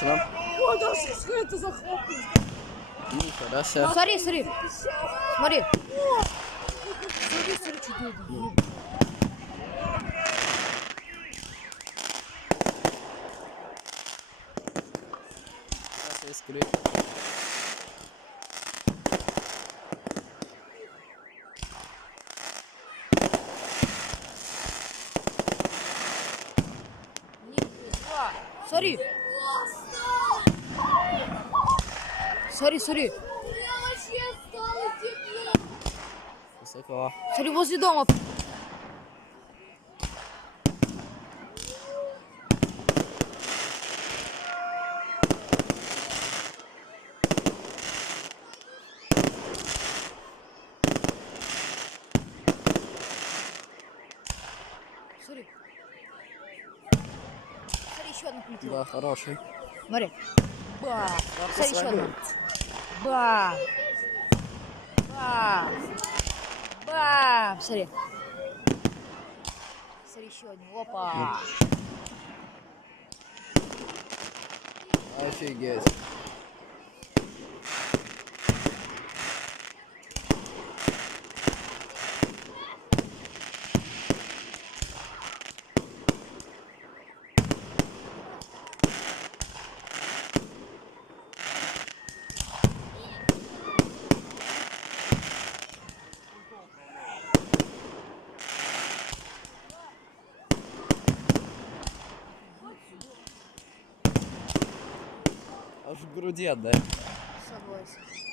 Отлично. О, да, что это за хлопец? Нифига себе. Смотри, смотри. Смотри. Смотри, смотри, что делает. Сейчас я скрыт. Смотри. Смотри, смотри. Высоко. Смотри, возле дома. Смотри. Смотри, еще одна полетела. Да, хороший. Смотри. Ба. Ладно, Смотри, еще салют. одна. Ба. Ба. Ба. Смотри. Смотри, еще один. Опа. Офигеть. Аж в груди отдай. Согласен.